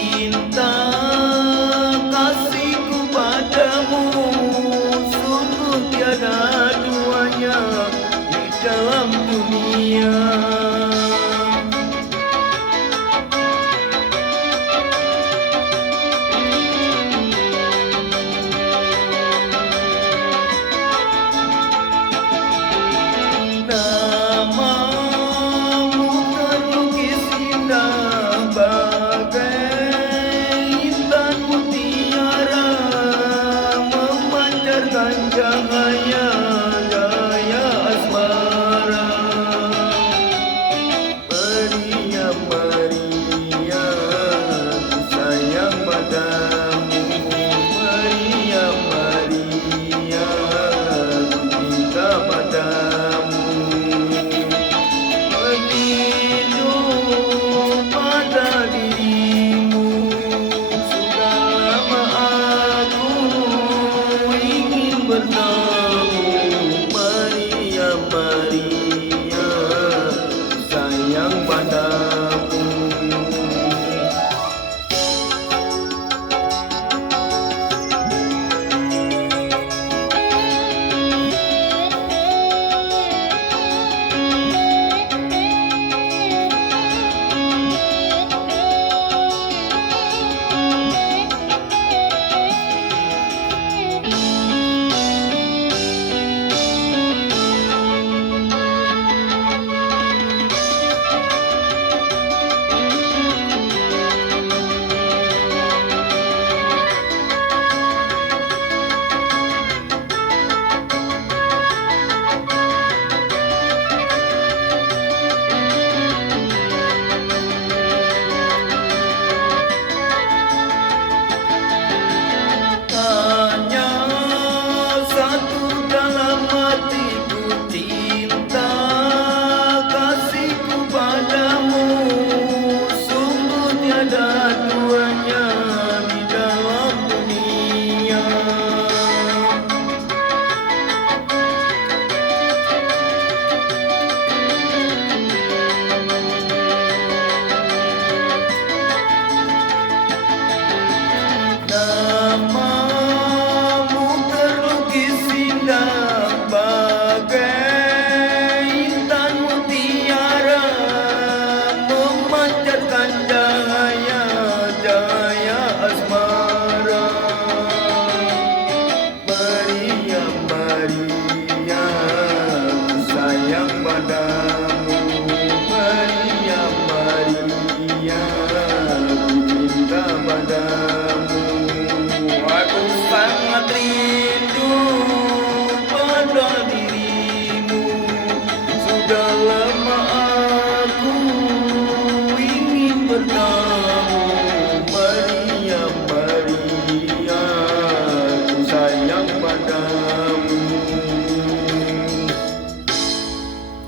cinta kasihku padamu. Sungguh tiada duanya di dalam dunia. no.